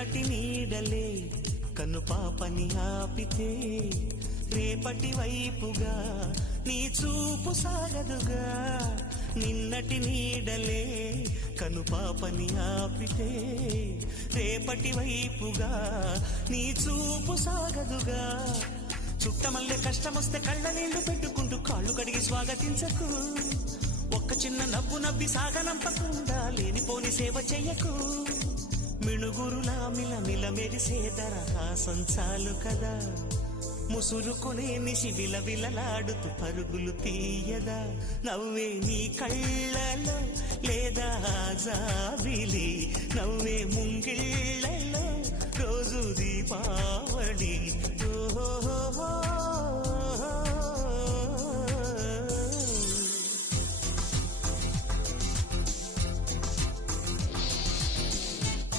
నిన్నటి నీడలే కన్ను పాపని ఆపితే రేపటి వైపుగా నీ చూపు సాగదుగా. నిన్నటి నీడలే కను పాపని ఆపితే రేపటి వైపుగా నీ చూపు సాగదుగా. చుట్టమల్లె కష్టమొస్తే కళ్ళ నీళ్లు పెట్టుకుంటూ కాళ్ళు కడిగి స్వాగతించకు. ఒక్క చిన్న నవ్వు నవ్వి సాగనంపకుండా లేనిపోని సేవ చెయ్యకు. మిణుగురులా మిలమిల మెరిసే దరహాసం చాలు కదా. ముసురుకునే నిశి విలవిలలాడుతూ పరుగులు తీయదా. నవ్వే నీ కళ్ళలో లేదా జాబిలి, నవ్వే ముంగిళ్ళలో రోజు దీపావళి.